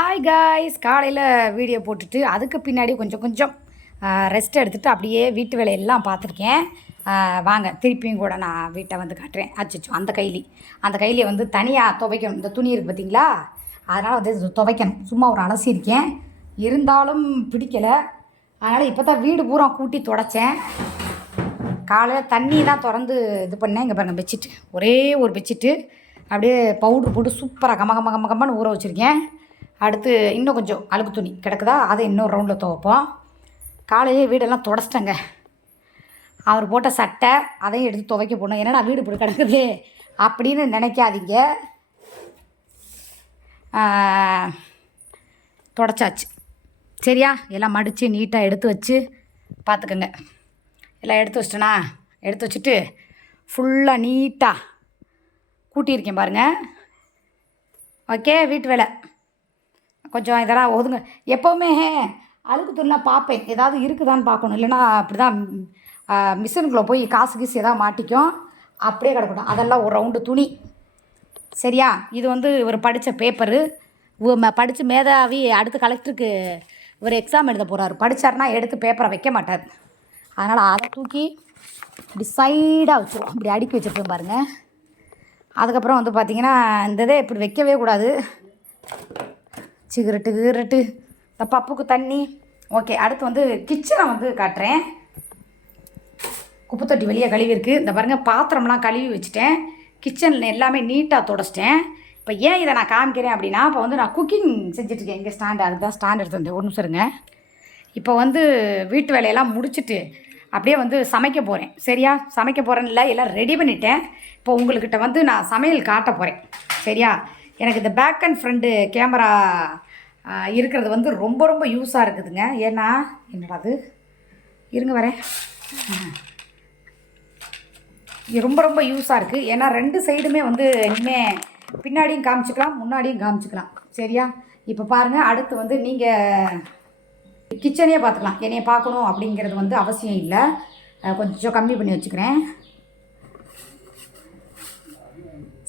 Hi guys, காலையில் video போட்டுட்டு அதுக்கு பின்னாடி கொஞ்சம் கொஞ்சம் ரெஸ்ட் எடுத்துகிட்டு அப்படியே வீட்டு வேலையெல்லாம் பார்த்துருக்கேன். வாங்க திருப்பியும் கூட நான் வீட்டை வந்து காட்டுறேன். அச்சோ, அந்த கையிலே வந்து தனியாக துவைக்கணும். இந்த துணி இருக்குது பார்த்தீங்களா, அதனால் வந்து துவைக்கணும். சும்மா ஒரு அலசியிருக்கேன், இருந்தாலும் பிடிக்கலை. அதனால் இப்போ தான் வீடு பூரா கூட்டி துடைச்சேன். காலையில் தண்ணி தான் திறந்து இது பண்ணேன். இங்கே பாருங்கள், பெட்ஷீட்டு ஒரே ஒரு பெட்ஷீட்டு அப்படியே பவுட்ரு போட்டு சூப்பராக கம்மன்னு ஊற வச்சுருக்கேன். அடுத்து இன்னும் கொஞ்சம் அழுக்கு துணி கிடக்குதா, அதை இன்னொரு ரவுண்டில் துவைப்போம். காலையிலே வீடெல்லாம் துடைச்சிட்டேங்க. அவர் போட்ட சட்டை அதையும் எடுத்து துவைக்க போடணும். என்னடா வீடு இப்படி கிடக்குது அப்படின்னு நினைக்காதீங்க. துடைச்சாச்சு சரியா. எல்லாம் மடித்து நீட்டாக எடுத்து வச்சு பார்த்துக்கோங்க. எல்லாம் எடுத்து வச்சிட்டேனா, எடுத்து வச்சுட்டு ஃபுல்லாக நீட்டாக கூட்டியிருக்கேன் பாருங்கள். ஓகே, வீட்டு வேலை கொஞ்சம் இதெல்லாம் ஒதுங்க. எப்போவுமே அழுக்கு துணிலாம் பார்ப்பேன், ஏதாவது இருக்குதான்னு பார்க்கணும். இல்லைனா அப்படி தான் மிஷினுக்குள்ளே போய் காசு எதாவது மாட்டிக்கும், அப்படியே கிடக்கட்டும். அதெல்லாம் ஒரு ரவுண்டு துணி சரியா. இது வந்து இவர் படித்த பேப்பரு, படித்து மேதாவி அடுத்து கலெக்டருக்கு இவர் எக்ஸாம் எழுத போகிறாரு. படித்தாருன்னா எடுத்து பேப்பரை வைக்க மாட்டார். அதனால் அதை தூக்கி இப்படி சைடாக வச்சுருவோம், இப்படி அடுக்கி வச்சுருப்பேன் பாருங்கள். அதுக்கப்புறம் வந்து பார்த்திங்கன்னா இந்த இதை இப்படி வைக்கவே கூடாது. சிகரெட்டு இந்த பப்புக்கு தண்ணி. ஓகே, அடுத்து வந்து கிச்சனை வந்து காட்டுறேன். குப்பை தொட்டி வெளியே கழுவி இருக்குது. இந்த பாருங்கள், பாத்திரம்லாம் கழுவி வச்சுட்டேன். கிச்சனில் எல்லாமே நீட்டாக துடைச்சிட்டேன். இப்போ ஏன் இதை நான் காமிக்கிறேன் அப்படின்னா, இப்போ வந்து நான் குக்கிங் செஞ்சிட்ருக்கேன். இங்கே ஸ்டாண்டு, அதுதான் ஸ்டாண்ட் எடுத்து வந்தேன். ஒரு நிமிஷம் இருங்க. இப்போ வந்து வீட்டு வேலையெல்லாம் முடிச்சுட்டு அப்படியே வந்து சமைக்க போகிறேன் சரியா. சமைக்க போகிறேன்னு எல்லாம் ரெடி பண்ணிட்டேன். இப்போ உங்கள்கிட்ட வந்து நான் சமையல் காட்ட போகிறேன் சரியா. எனக்கு இந்த பேக் அண்ட் ஃப்ரண்ட்டு கேமரா இருக்கிறது வந்து ரொம்ப யூஸாக இருக்குதுங்க. ஏன்னா என்னடா அது, இருங்க வரேன். ரொம்ப யூஸாக இருக்குது. ஏன்னா ரெண்டு சைடுமே வந்து இனிமேல் பின்னாடியும் காமிச்சிக்கலாம், முன்னாடியும் காமிச்சிக்கலாம் சரியா. இப்போ பாருங்கள், அடுத்து வந்து நீங்கள் கிச்சனே பார்த்துக்கலாம். என்னையை பார்க்கணும் அப்படிங்கிறது வந்து அவசியம் இல்லை. கொஞ்சம் கம்மி பண்ணி வச்சுக்கிறேன்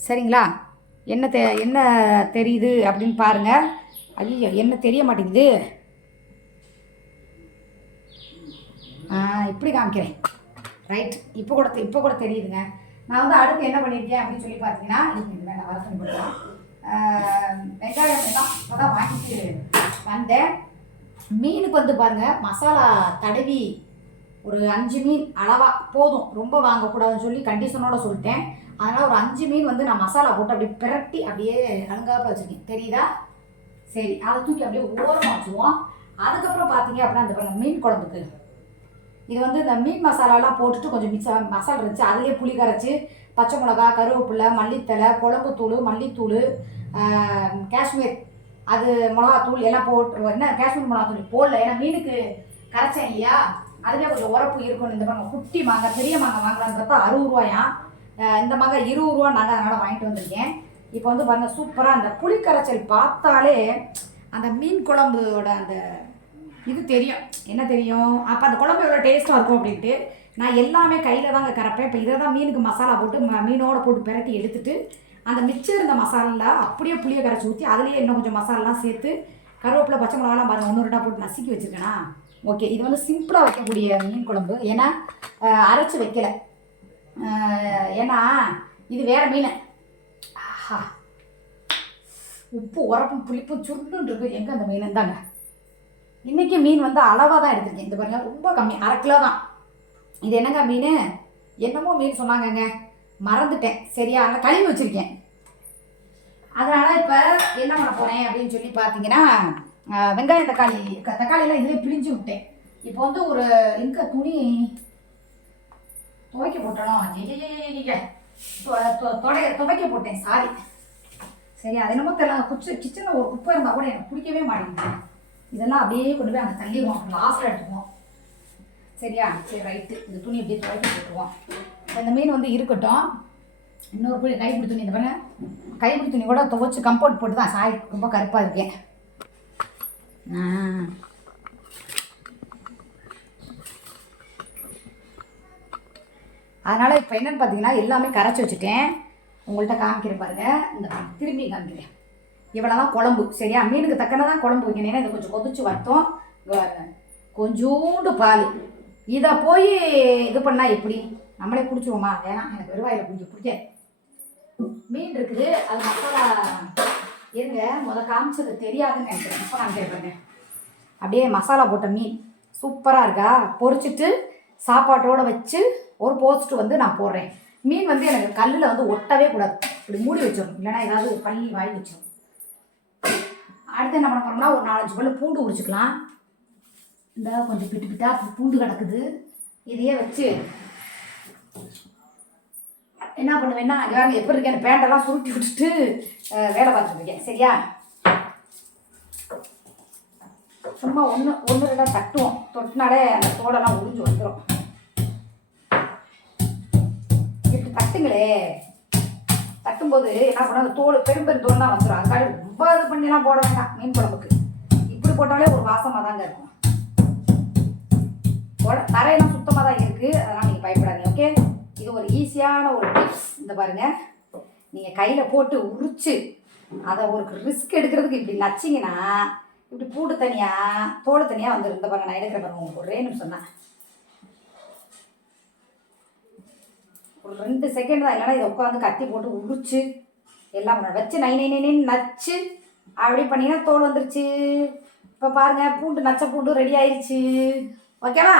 சரிங்களா. என்ன தெரியுது அப்படின்னு பாருங்கள். ஐயோ, என்ன தெரிய மாட்டேங்குது. இப்படி காமிக்கிறேன். ரைட், இப்போ கூட தெரியுதுங்க. நான் வந்து அடுத்து என்ன பண்ணியிருக்கேன் அப்படின்னு சொல்லி பார்த்தீங்கன்னா, வேண்டாம் வர பண்ணி போடலாம். வெங்காயம் எல்லாம் இப்போ தான் வாங்கிட்டு வந்தேன். மீனுக்கு வந்து பாருங்கள், மசாலா தடவி ஒரு 5 மீன் அளவாக போதும், ரொம்ப வாங்கக்கூடாதுன்னு சொல்லி கண்டிஷனோடு சொல்லிட்டேன். அதனால் ஒரு 5 மீன் வந்து நான் மசாலா போட்டு அப்படியே பிரட்டி அப்படியே அலங்காப்பில் வச்சுருக்கேன் தெரியுதா. சரி, அதை தூக்கி அப்படியே ஓரமாக வச்சுருவோம். அதுக்கப்புறம் பார்த்தீங்க அப்படின்னா அந்த பாருங்கள், மீன் குழம்புக்கு இது வந்து இந்த மீன் மசாலாலாம் போட்டுட்டு கொஞ்சம் மசாலா இருந்துச்சு. அதுலேயே புளி கரைச்சி, பச்சை மிளகா, கருவேப்பிலை, மல்லித்தலை, குழம்புத்தூள், மல்லித்தூள், காஷ்மீர் அது மிளகாத்தூள் எல்லாம் போட்டு, என்ன காஷ்மீர் மிளகாத்தூள் போடல, ஏன்னா மீனுக்கு கரைச்சேன் இல்லையா, அதுலேயே கொஞ்சம் உரப்பு இருக்கணும். இந்த பாருங்கள், குட்டி மாங்காய், பெரிய மாங்காய் வாங்கலான்னு பார்த்தா 60 ரூபாயா. இந்த மாங்காய் 20 ரூபா நாங்கள், அதனால் வாங்கிட்டு வந்திருக்கேன். இப்போ வந்து பாருங்கள், சூப்பராக அந்த புளி கரைச்சல் பார்த்தாலே அந்த மீன் குழம்போட அந்த இது தெரியும். என்ன தெரியும், அப்போ அந்த குழம்பு எவ்வளோ டேஸ்ட்டாக இருக்கும் அப்படின்ட்டு நான் எல்லாமே கையில் தாங்க கரைப்பேன். இப்போ இதை தான் மீனுக்கு மசாலா போட்டு மீனோட போட்டு பிரட்டி எடுத்துட்டு, அந்த மிச்சம் இருந்த மசாலா அப்படியே புளியை கரைச்சி ஊற்றி அதுலேயே இன்னும் கொஞ்சம் மசாலாலாம் சேர்த்து, கருவேப்பிலை, பச்சை மிளகாலாம் பாருங்கள் 1 2 போட்டு நசுக்கி வச்சுருக்கேனா. ஓகே, இது வந்து சிம்பிளாக வைக்கக்கூடிய மீன் குழம்பு. ஏன்னா அரைச்சி வைக்கலை, ஏன்னா இது வேறு மீன். ஆஹா, உப்பு உரப்பும் புளிப்பும் சுருண்டுன்னு இருக்குது. எங்கே அந்த மீன் இருந்தாங்க. இன்றைக்கி மீன் வந்து அளவாக தான் எடுத்துருக்கேன். இந்த பாருங்கள், ரொம்ப கம்மி, 1/2 கிலோ தான். இது என்னங்க மீன், என்னமோ மீன் சொன்னாங்கங்க, மறந்துட்டேன் சரியா. ஆனால் கழுவி வச்சுருக்கேன். அதனால் இப்போ என்ன பண்ண போகிறேன் அப்படின்னு சொல்லி பார்த்தீங்கன்னா, வெங்காயம் தக்காளியெல்லாம் இதிலே பிழிஞ்சு விட்டேன். இப்போ வந்து ஒரு எங்கே துணி துவைக்க போட்டணும், துவைக்க போட்டேன் சாரி. சரி, அது என்னமோ தெரியல, கிச்சனில் ஒரு குப்பை இருந்தால் கூட எனக்கு பிடிக்கவே மாட்டேங்குது. இதெல்லாம் அப்படியே கொண்டு போய் அங்கே தள்ளிடுவோம், லாஸ்ட்டில் எடுத்துக்குவோம் சரியா. சரி ரைட்டு, இந்த துணி அப்படியே துவைக்க போட்டுருவோம். இந்த மீன் வந்து இருக்கட்டும். இன்னொரு கைப்பிடி துணி, இந்த பாருங்க, கைப்பிடி துணி கூட துவைச்சி கம்போர்ட் போட்டு தான், சாரி ரொம்ப கருப்பாக இருக்கேன். அதனால் இப்போ என்னென்னு பார்த்தீங்கன்னா எல்லாமே கரைச்சி வச்சுட்டேன். உங்கள்கிட்ட காமிக்கிறேன் பாருங்கள். இந்த திரும்பி காமிக்கிறேன். இவ்வளோ தான் குழம்பு. சரியா? மீனுக்கு தக்கனதான் குழம்பு வைக்கணும். ஏன்னா இதை கொஞ்சம் கொதிச்சு வத்தோம். கொஞ்சோண்டு பால். இதை போய் இது பண்ணால் எப்படி? நம்மளே பிடிச்சிருவோமா? ஏன்னா எனக்கு வெறுவாயில் கொஞ்சம் பிடிக்காது. மீன் இருக்குது, அது மசாலா இருங்க காமிச்சது தெரியாதுன்னு நினைக்கிறேன். இப்போ நான் கேட்குறேங்க. அப்படியே மசாலா போட்ட மீன் சூப்பராக இருக்கா? பொரிச்சிட்டு சாப்பாட்டோடு வச்சு ஒரு போஸ்ட் நான் போடுறேன். மீன் எனக்கு கல்லில் ஒட்டவே கூடாது. இப்படி மூடி வச்சிடணும், இல்லைன்னா ஏதாவது பள்ளி வாங்கி வச்சிடும். அடுத்து என்ன பண்ண போகிறோம்னா ஒரு 4-5 பல்லு பூண்டு உரிச்சிக்கலாம். இந்த கொஞ்சம் பிட்டு பிட்டாக பூண்டு கிடக்குது. இதையே வச்சு என்ன பண்ணுவேன்னா, யாரும் எப்படி இருக்கேன் அந்த பேண்டெல்லாம் சுருட்டி விட்டுட்டு வேலை பார்த்துருக்கேன். சரியா? சும்மா ஒன்று ரெண்டாக தட்டுவோம். தொட்டினாலே அந்த தோடெல்லாம் உறிஞ்சு வந்துடும். இப்படி தட்டுங்களே. தட்டும்போது என்ன பண்ண அந்த தோல் பெரும் தோல் தான் வந்துடும். அதுக்காக ரொம்ப இது பண்ணிலாம் போட வேண்டாம். மீன் குழம்புக்கு இப்படி போட்டாலே ஒரு வாசமாக தாங்க இருக்கும். தரையெல்லாம் சுத்தமாக தான் இருக்குது, அதெல்லாம் நீங்கள் பயப்படாதீங்க. ஓகே, இது ஒரு ஈஸியான ஒரு டிப்ஸ். இந்த பாருங்கள், நீங்கள் கையில் போட்டு உரிச்சு அதை ஒரு ரிஸ்க் எடுக்கிறதுக்கு இப்படி நச்சிங்கன்னா இப்படி பூண்டு தனியாக தோடு தனியாக வந்துடும். இந்த பாருங்கள், நான் எடுக்கிற பாருங்க உங்களுக்கு ஒரே நிமிஷம் தான், ஒரு 2 செகண்ட் தான். இல்லைன்னா இதை உட்காந்து கத்தி போட்டு உரிச்சு எல்லாம் பண்ண வச்சு நைன்னு நச்சு அப்படி பண்ணிங்கன்னா தோல் வந்துருச்சு. இப்போ பாருங்கள், பூண்டு நச்ச பூண்டு ரெடி ஆயிடுச்சு. ஓகேவா?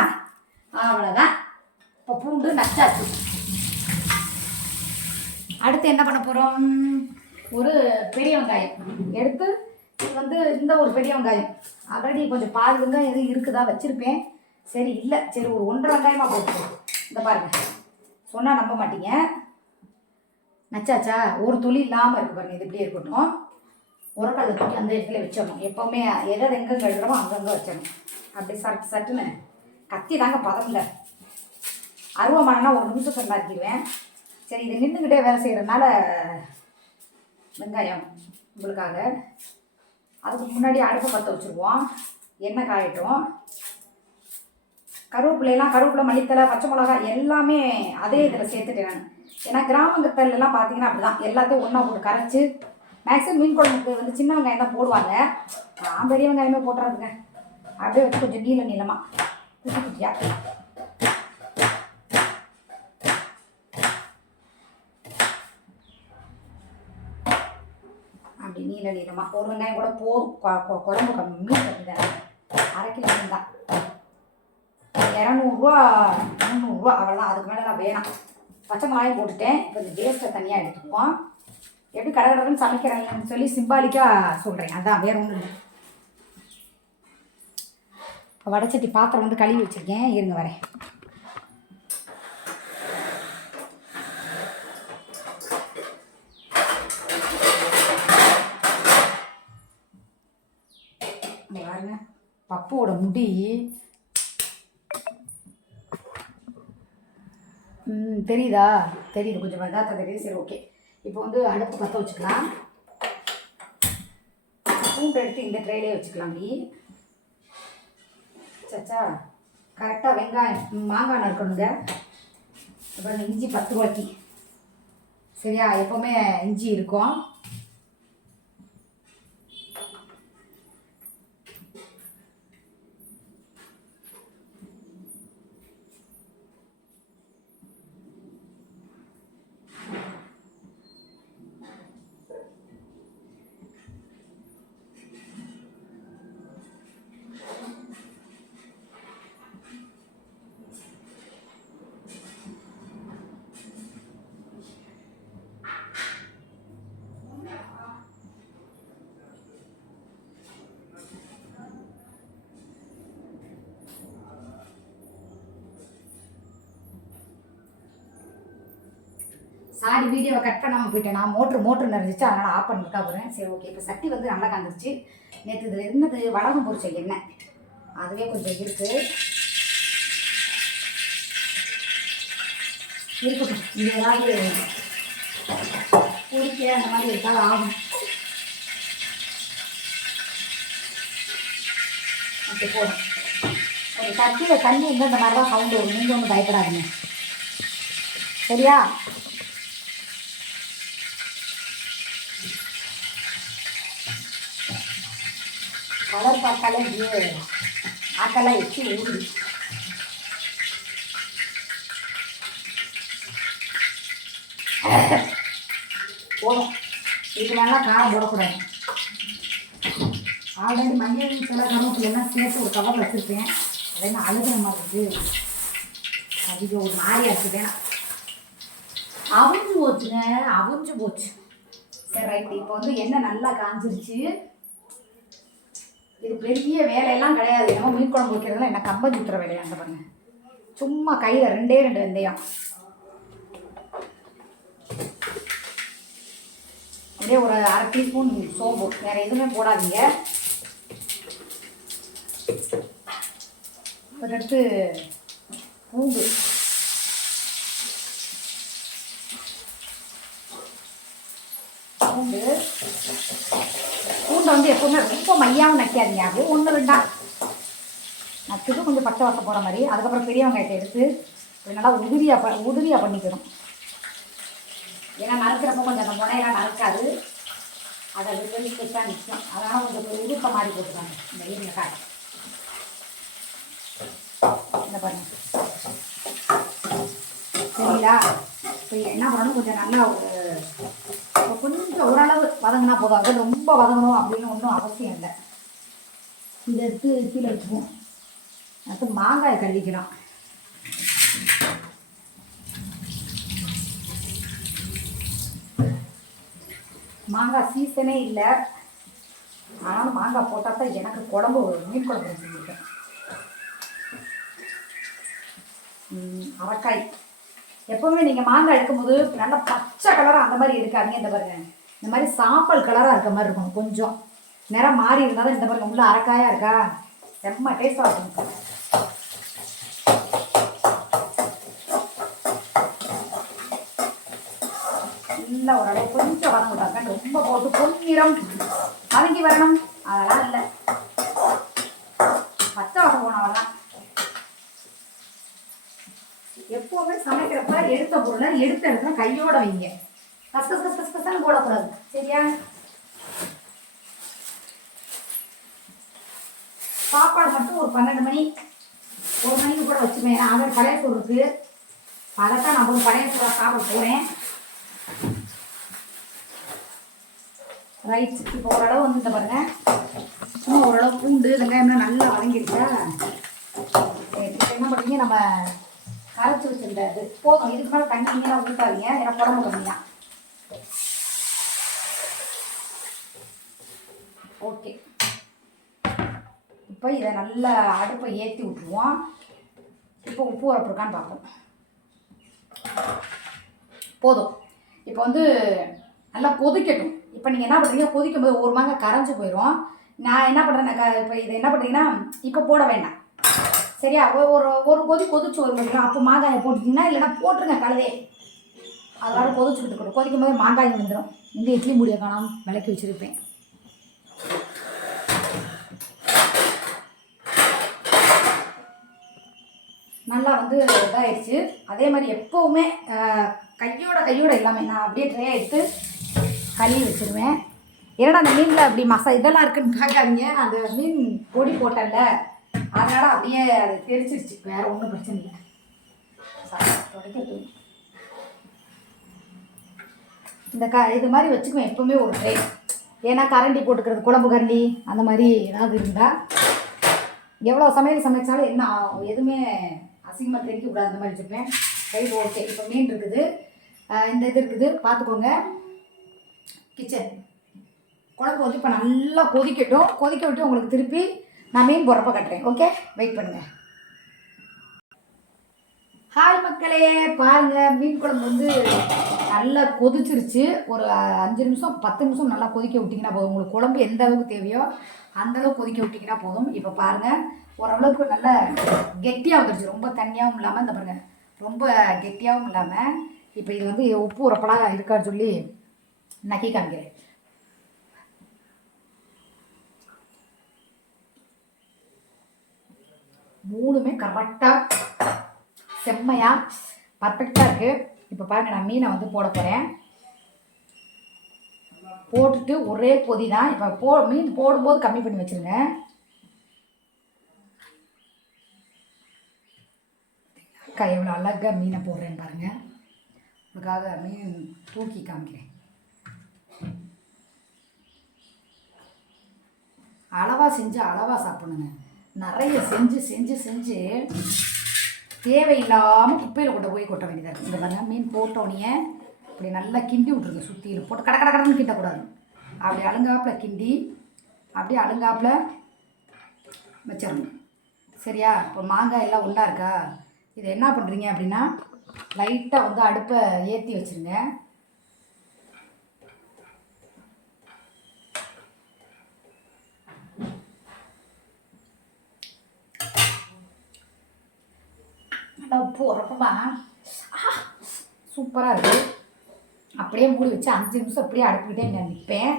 அவ்வளோதான். இப்போ பூண்டு நச்சாச்சு. அடுத்து என்ன பண்ண போகிறோம்? ஒரு பெரிய வெங்காயம் எடுத்து இது இந்த ஒரு பெரிய வெங்காயம் ஆல்ரெடி கொஞ்சம் பாதி வெங்காயம் எதுவும் இருக்குதா வச்சுருப்பேன். சரி இல்லை, சரி ஒரு 1.5 வெங்காயமாக போட்டுருக்கோம். இந்த பாருங்கள், சொன்னால் நம்ப மாட்டீங்க, நச்சாச்சா? ஒரு துளி இல்லாமல் இருக்குது பாருங்கள். இது இப்படியே இருக்கட்டும். உரக்கடலை தூக்கி அந்த இடத்துல வச்சிடணும். எப்போவுமே எதை எங்கெங்கே எழுதுறோமோ அங்கங்கே வச்சிடணும். அப்படி சட்டுன்னு கத்தி தாங்க பதம்ல. அருவமானனா 1 நிமிஷம் நறுக்கிடுவேன். சரி, இதை நின்றுக்கிட்டே வேலை செய்கிறதுனால வெங்காயம் உங்களுக்காக. அதுக்கு முன்னாடி அடுப்பை பற்ற வச்சுருவோம். எண்ணெய் காயட்டும். கருவேப்பிலை, மல்லித்தலை, பச்சை மிளகாய் எல்லாமே அதே இதில் சேர்த்துட்டேன் நான். ஏன்னா கிராமங்கத்தல்லாம் பார்த்தீங்கன்னா அப்படி தான் எல்லாத்தையும் ஒன்றா போட்டு கரைச்சி மேக்ஸிமம் மீன் குழம்புக்கு சின்ன வெங்காயம் தான் போடுவாங்க. நான் பெரிய வெங்காயமே போட்டுறதுங்க. அப்படியே வச்சு கொஞ்சம் நீளமாக குட்டி குட்டியாக அப்படி நீளமாக ஒரு வெங்காயம் கூட போதும். குழம்பு மீன் கம்மி தானே, 1/2 கிலோ மீன் தான். 200 ரூபா 300 ரூபா அவ்வளோதான். அதுக்கு மேலே நான் வேணாம். பச்சை மிளகாயும் போட்டுட்டேன். இப்போ இந்த வேஸ்ட்டை தனியாக எடுத்துக்குவோம். எப்படி கடகடன்னு சமைக்கிறாங்கன்னு சொல்லி சிம்பாலிக்காக சொல்கிறேன். அதான், வேறு ஒன்றும் இல்லை. இப்போ வடைச்சட்டி பாத்திரம் கழுவி வச்சுருக்கேன். இருங்க வரேன். பாருங்க, பப்புவோட முடி தெரியுதா? தெரியுது, கொஞ்சம் இதாக தெரியுது. சரி, ஓகே. இப்போ அடுப்பு பற்ற வச்சுக்கலாம். பூண்டு எடுத்து இந்த ட்ரேலே வச்சுக்கலாம். அப்படி சச்சா கரெக்டாக வெங்காயம் மாங்காய் இருக்கணுங்க. அப்புறம் இஞ்சி 10 ரூபாய்க்கு. சரியா? எப்போவுமே இஞ்சி இருக்கும். சாரி, வீடியோவை கட் பண்ணாமல் போயிட்டேன். நான் மோட்ரு நிறைஞ்சிச்சு, அதனால் ஆஃப் பண்ணிருக்கா போகிறேன். சரி, ஓகே. இப்போ சட்டி நல்லா காந்துருச்சு. நேற்று இதில் இருந்தது வடகம் பொரிச்ச எண்ணெய், அதுவே கொஞ்சம் இருக்குது. இருக்கட்டும், இது ஏதாவது பொரிக்க அந்த மாதிரி இருக்காது ஆகும். ஓகே, போதும். ஒரு சட்டியில் தண்ணி இந்த மாதிரி தான் சவுண்டு வரும். நீங்கள் ஒன்றும் பயப்படாதீங்க. சரியா? கலர் பார்த்தாலே ஆக்கெல்லாம் எச்சி ஊறுது. போதும், இதுக்கு மேலே காரம் போடக்கூடாது. ஆல்ரெடி மஞ்சள் சில கருவேப்பிலை எல்லாம் சேர்த்து ஒரு கவர் வச்சுருப்பேன். அதே நான் அழுகிற மாதிரி இருக்குது. அதிகம் ஒரு மாதிரியாக இருக்குது. அவிஞ்சு போச்சுங்க, அவிஞ்சு போச்சு. சரி ரைட்டு. இப்போ வந்து எண்ணெய் நல்லா காஞ்சிருச்சு. இது பெரிய வேலையெல்லாம் கிடையாது. என்னமோ மீன் குழம்பு வைக்கிறதுலாம் என்ன கம்பம் சுற்றுற வேலையாங்க பாருங்க. சும்மா கையில் 2 வெந்தயம், அப்படியே ஒரு 1/2 டீஸ்பூன் சோம்பு, வேறு எதுவுமே போடாதீங்க. அடுத்து பூண்டு, பூண்டை வந்து எப்போவுமே ரொம்ப மையாவும் நக்காதீங்க. அப்படியே 1-2 நச்சுட்டு கொஞ்சம் பச்சை வாசம் போகிற மாதிரி. அதுக்கப்புறம் பெரிய வெங்காயத்தை எடுத்து நல்லா உதிரியாக பண்ணிக்கணும். ஏன்னா நறுக்கிறப்ப கொஞ்சம் அந்த முனையெல்லாம் நறுக்காது, அதை பெரிய பெருசாக நிற்கும். அதனால் கொஞ்சம் உருக்க மாதிரி போட்டுக்காங்க இந்த ஈரங்க காய். இந்த பாருங்க, சரிங்களா? இப்போ என்ன பண்ணணும், கொஞ்சம் நல்லா கொஞ்சம் ஓரளவு வதங்கினா போதும். அது ரொம்ப வதங்கணும் அப்படின்னு ஒன்றும் அவசியம் இல்லை. இதை எடுத்து கீழே வச்சுக்குவோம். அடுத்து மாங்காய் கழுவிக்கலாம். மாங்காய் சீசனே இல்லை, ஆனாலும் மாங்காய் போட்டால் தான் எனக்கு குழம்பு மீன் குழம்பு செஞ்சுருக்கேன். அரக்காய் எப்போவுமே நீங்கள் மாங்காய் எடுக்கும்போது நல்லா பச்சை கலராக அந்த மாதிரி எடுக்காதீங்க. இந்த பாருங்க, இந்த மாதிரி சாம்பல் கலராக இருக்க மாதிரி இருக்கணும். கொஞ்சம் நிறம் மாறி இருந்தால் தான் இந்த பாருங்க உள்ள அரக்காயாக இருக்கா, செம்ம டேஸ்டாக இருக்கும். இல்லை ஓரளவு கொஞ்சம் வதங்க விட்டாங்க, ரொம்ப போட்டு பொன்னிறம் வதங்கி வரணும் அதெல்லாம் இல்லை. பச்சை வாசம் போனவெல்லாம் எப்போவுமே சமைக்கிறப்ப எடுத்த பொருளை எடுத்த இடத்துல கையோட வைங்க. கசகசன்னு போடக்கூடாது, சரியா? சாப்பாடு மட்டும் ஒரு 12 மணி 1 மணிக்கு கூட வச்சுமே. அவன் பழைய சோறு இருக்கு, அதைத்தான் நான் ஒரு பழைய சோறாக சாப்பிட போகிறேன். ரைட். இப்போ ஓரளவு வந்து இந்த பாருங்க, சும்மா ஓரளவு பூண்டு வெங்காயம்லாம் நல்லா வதங்கிடுச்சா. இப்போ என்ன பண்ணுறீங்க, நம்ம கரைச்சி வச்சுருந்தது போதும். இதுக்கு மேலே தண்ணி நீங்களாம் ஊற்றாதீங்க, ஏன்னா குழம்பு கம்மியா. ஓகே, இப்போ இதை நல்லா அடுப்பை ஏற்றி விட்டுருவோம். இப்போ உப்பு உரப்பு இருக்கான்னு பார்ப்போம். போதும். இப்போ வந்து நல்லா கொதிக்கட்டும். இப்போ நீங்கள் என்ன பண்ணுறீங்க, கொதிக்கும் போது ஒரு மாங்காய் கரைஞ்சி போயிடும். நான் என்ன பண்ணுறேன், இப்போ இதை என்ன பண்ணுறீங்கன்னா இப்போ போட வேண்டாம், சரியா? ஒரு கொதிச்சு ஒரு முடியும். அப்போ மாங்காயை போட்டுட்டிங்கன்னா, இல்லைன்னா போட்டுருங்க கலவே. அதோட கொதிச்சுக்கிட்டு இருக்கணும். கொதிக்கும் போது மாங்காய் வந்துடும். இந்த இட்லி முடிய காணாமல் விளக்கி வச்சுருப்பேன். நல்லா வந்து இதாகிடுச்சு. அதே மாதிரி எப்போவுமே கையோட எல்லாமே நான் அப்படியே ட்ரே எடுத்து கழுவி வச்சுருவேன். ஏன்னா அந்த மீனில் அப்படி இதெல்லாம் இருக்குன்னு பார்க்காதீங்க. அந்த மீன் பொடி போட்டல, அதனால் அப்படியே அது தெரிச்சிருச்சு. வேறு ஒன்றும் பிரச்சனை இல்லை. இந்த இது மாதிரி வச்சுக்குவேன் எப்போவுமே ஒரு ட்ரை. ஏன்னா கரண்டி போட்டுக்கிறது, குழம்பு கரண்டி அந்த மாதிரி ஏதாவது இருந்தால் எவ்வளோ சமையல் சமைச்சாலும் என்ன எதுவுமே அசிங்கமாக தெரிவிக்கக்கூடாது. அந்த மாதிரி வச்சுப்பேன். Right, okay. இப்போ மீன் இருக்குது, இந்த இது இருக்குது, பார்த்துக்கோங்க. கிச்சன் குழம்பு வந்து இப்போ நல்லா கொதிக்கட்டும். கொதிக்க விட்டு உங்களுக்கு திருப்பி நான் மீன் போடுறப்ப கட்டுறேன். ஓகே, வெயிட் பண்ணுங்கள். ஹாய் மக்களே, பாருங்கள் மீன் குழம்பு வந்து நல்லா கொதிச்சிருச்சு. ஒரு 5 நிமிஷம் 10 நிமிஷம் நல்லா கொதிக்க விட்டிங்கன்னா போதும். உங்களுக்கு குழம்பு எந்த அளவுக்கு தேவையோ அந்தளவுக்கு கொதிக்க விட்டிங்கன்னா போதும். இப்போ பாருங்கள், ஓரளவுக்கு நல்லா கெட்டியாக வந்துடுச்சு. ரொம்ப தண்ணியாகவும் இல்லாமல், இந்த பாருங்கள் ரொம்ப கெட்டியாகவும் இல்லாமல். இப்போ இது வந்து உப்பு உரப்பெல்லாம் இருக்கான்னு சொல்லி நக்கி காமிக்கிறேன். மூணுமே கரெக்டாக செம்மையாக பர்ஃபெக்டாக இருக்குது. இப்போ பாருங்கள், நான் மீனை வந்து போட போகிறேன். போட்டுட்டு ஒரே கொதி தான். இப்போ மீன் போடும்போது கம்மி பண்ணி வச்சுருங்க. அக்கா எவ்வளோ அழகாக மீனை போடுறேன்னு பாருங்கள். உங்களுக்காக மீன் தூக்கி காமிக்கிறேன். அளவாக செஞ்சு அளவாக சாப்பிடணுங்க. நிறைய செஞ்சு செஞ்சு செஞ்சு தேவையில்லாமல் குப்பையில் கொட்ட வேண்டியதாக இருக்குது. இந்த பாருங்கள், மீன் போட்டோடனே அப்படி நல்லா கிண்டி விட்ருங்க. சுற்றியில் போட்டு கடன்னு கிண்டக்கூடாது. அப்படி அழுங்காப்பில் கிண்டி அப்படியே அழுங்காப்பில் வச்சிடணும். சரியா? இப்போ மாங்காய் எல்லாம் ஒன்றா இருக்கா? இதை என்ன பண்ணுறீங்க அப்படின்னா, லைட்டாக வந்து அடுப்பை ஏற்றி வச்சுருங்க. நல்லா உப்பு உரப்பமா சூப்பராக இருக்குது. அப்படியே மூடி வச்சு 5 நிமிஷம் அப்படியே அடுப்புக்கிட்டே நான் நிற்பேன்.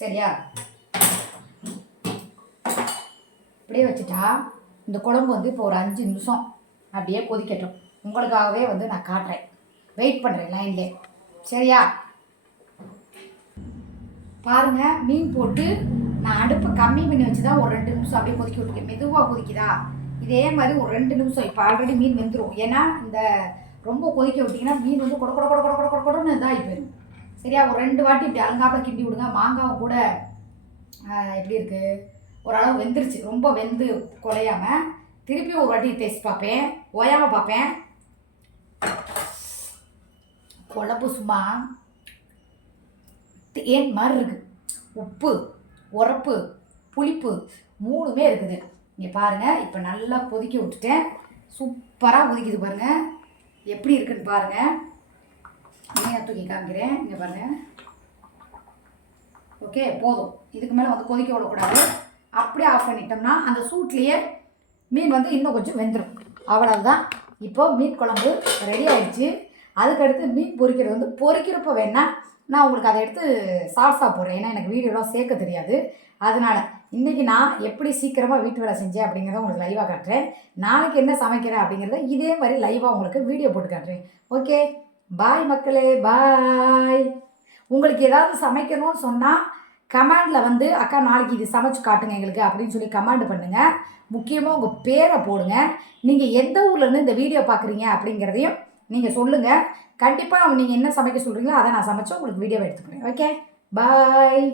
சரியா? அப்படியே வச்சுட்டா இந்த குழம்பு வந்து இப்போ ஒரு 5 நிமிஷம் அப்படியே கொதிக்கட்டும். உங்களுக்காகவே வந்து நான் காட்டுறேன். வெயிட் பண்ணுறேன் லைன்லே. சரியா? பாருங்கள், மீன் போட்டு நான் அடுப்பை கம்மி பண்ணி வச்சு தான் ஒரு 2 நிமிஷம் அப்படியே கொதிக்க விட்டுருக்கேன். மெதுவாக கொதிக்குதா? இதே மாதிரி ஒரு 2 நிமிஷம். இப்போ ஆல்ரெடி மீன் வெந்துடும். ஏன்னா இந்த ரொம்ப கொதிக்க விட்டிங்கன்னா மீன் வந்து கொடன்னு இதாகி போயிடும். சரியா? ஒரு 2 வாட்டி இப்படி அலங்காப்பில் கிண்டி விடுங்க. மாங்காவும் கூட எப்படி இருக்குது, ஓரளவு வெந்துருச்சு. ரொம்ப வெந்து குலையாமல் திருப்பி ஒரு வாட்டி டேஸ்ட் பார்ப்பேன், ஓயாமல் பார்ப்பேன். குழம்பு சும்மா தேன் மாதிரி இருக்குது. உப்பு, உரப்பு, புளிப்பு 3மே இருக்குது. இங்கே பாருங்கள், இப்போ நல்லா கொதிக்க விட்டுட்டேன். சூப்பராக கொதிக்குது பாருங்கள். எப்படி இருக்குன்னு பாருங்கள். மீனை தூக்கி காமிக்கிறேன். இங்கே பாருங்கள். ஓகே, போதும். இதுக்கு மேலே வந்து கொதிக்க விடக்கூடாது. அப்படியே ஆஃப் பண்ணிட்டோம்னா அந்த சூட்லேயே மீன் வந்து இன்னும் கொஞ்சம் வெந்துடும். அவ்வளவுதான். இப்போது மீன் குழம்பு ரெடி ஆகிடுச்சு. அதுக்கடுத்து மீன் பொரிக்கிறது வந்து பொரிக்கிறப்ப வேணால் நான் உங்களுக்கு அதை எடுத்து சால்சா போடுறேன். ஏன்னா எனக்கு வீடியோலாம் சேர்க்க தெரியாது. அதனால் இன்றைக்கி நான் எப்படி சீக்கிரமாக வீட்டு வேலை செஞ்சேன் அப்படிங்கிறத உங்களுக்கு லைவாக காட்டுறேன். நாளைக்கு என்ன சமைக்கிறேன் அப்படிங்கிறத இதே மாதிரி லைவாக உங்களுக்கு வீடியோ போட்டு காட்டுறேன். ஓகே, பாய் மக்களே, பாய். உங்களுக்கு ஏதாவது சமைக்கணும்னு சொன்னால் கமெண்டில் வந்து அக்கா நாளைக்கு இது சமைச்சு காட்டுங்க எங்களுக்கு அப்படின்னு சொல்லி கமெண்ட் பண்ணுங்கள். முக்கியமாக உங்கள் பேரை போடுங்க. நீங்கள் எந்த ஊர்லேருந்து இந்த வீடியோ பார்க்குறீங்க அப்படிங்கிறதையும் நீங்கள் சொல்லுங்கள். கண்டிப்பாக நீங்கள் என்ன சமைக்க சொல்கிறீங்களோ அதை நான் சமைச்சு உங்களுக்கு வீடியோவை எடுத்துக்கிறேன். ஓகே, பாய்.